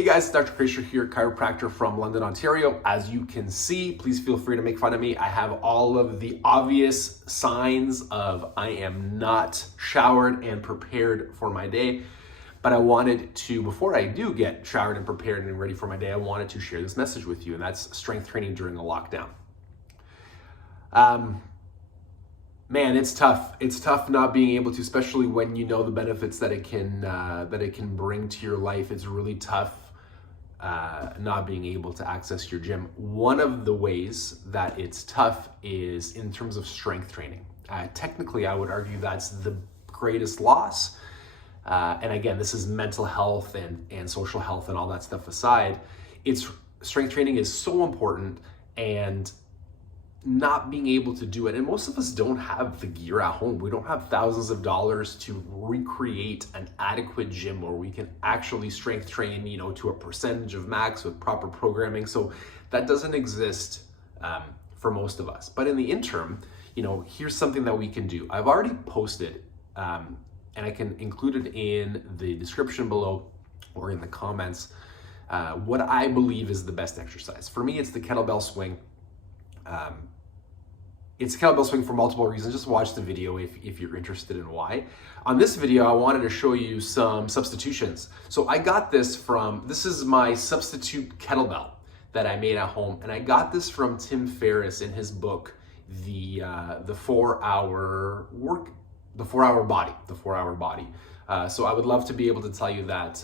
Hey guys, it's Dr. Kresimir here, chiropractor from London, Ontario. As you can see, please feel free to make fun of me. I have all of the obvious signs of I am not showered and prepared for my day. But I wanted to, before I do get showered and prepared and ready for my day, I wanted to share this message with you, and that's strength training during a lockdown. Man, it's tough. It's tough not being able to, especially when you know the benefits that it can bring to your life. It's really tough not being able to access your gym. One of the ways that it's tough is in terms of strength training. Technically, I would argue that's the greatest loss. And again, this is mental health and social health and all that stuff aside. Strength training is so important, and not being able to do it. And most of us don't have the gear at home. We don't have thousands of dollars to recreate an adequate gym where we can actually strength train, to a percentage of max with proper programming. So that doesn't exist for most of us. But in the interim, here's something that we can do. I've already posted, and I can include it in the description below or in the comments, what I believe is the best exercise. For me, it's the kettlebell swing. It's a kettlebell swing for multiple reasons. Just watch the video if you're interested in why. On this video, I wanted to show you some substitutions. So I got this is my substitute kettlebell that I made at home. And I got this from Tim Ferriss in his book, the 4-hour body. So I would love to be able to tell you that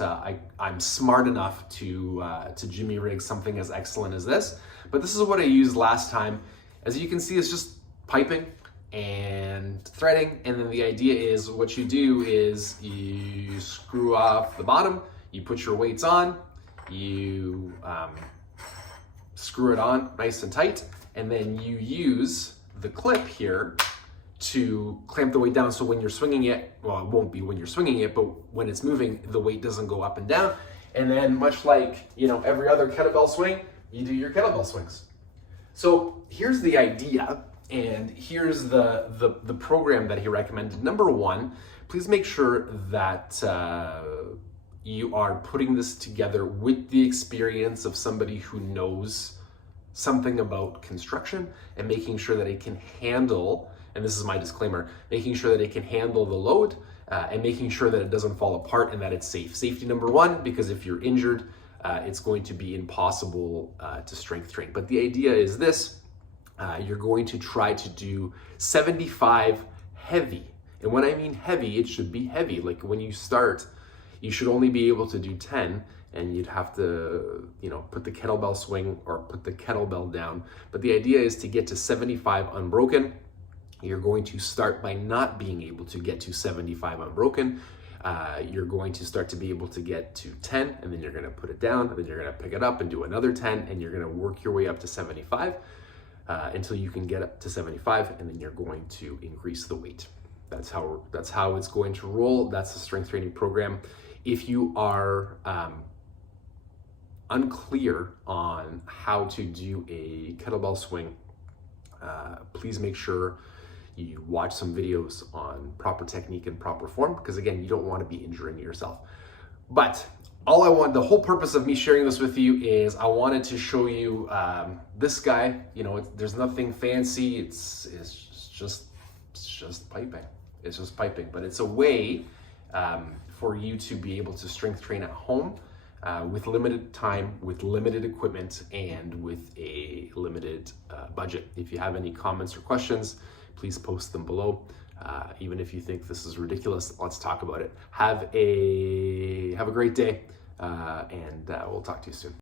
I'm smart enough to jimmy rig something as excellent as this. But this is what I used last time. As you can see, it's just piping and threading. And then the idea is what you do is you screw off the bottom, you put your weights on, you screw it on nice and tight, and then you use the clip here to clamp the weight down. So when you're swinging it, well, it won't be when you're swinging it, but when it's moving, the weight doesn't go up and down. And then much like, every other kettlebell swing, you do your kettlebell swings. So here's the idea, and here's the program that he recommended. Number one, please make sure that you are putting this together with the experience of somebody who knows something about construction and making sure that it can handle, and this is my disclaimer, making sure that it can handle the load and making sure that it doesn't fall apart and that it's safe. Safety number one, because if you're injured, it's going to be impossible to strength train. But the idea is this, you're going to try to do 75 heavy. And when I mean heavy, it should be heavy. Like when you start, you should only be able to do 10, and you'd have to, put the kettlebell swing or put the kettlebell down. But the idea is to get to 75 unbroken. You're going to start by not being able to get to 75 unbroken. You're going to start to be able to get to 10, and then you're going to put it down, and then you're going to pick it up and do another 10, and you're going to work your way up to 75 until you can get up to 75, and then you're going to increase the weight. That's how it's going to roll. That's the strength training program. If you are unclear on how to do a kettlebell swing, please make sure you watch some videos on proper technique and proper form, because again, you don't want to be injuring yourself. But the whole purpose of me sharing this with you is I wanted to show you this guy. There's nothing fancy. It's just piping. It's just piping, but it's a way for you to be able to strength train at home with limited time, with limited equipment, and with a limited budget. If you have any comments or questions, please post them below. Even if you think this is ridiculous, let's talk about it. Have a great day, and we'll talk to you soon.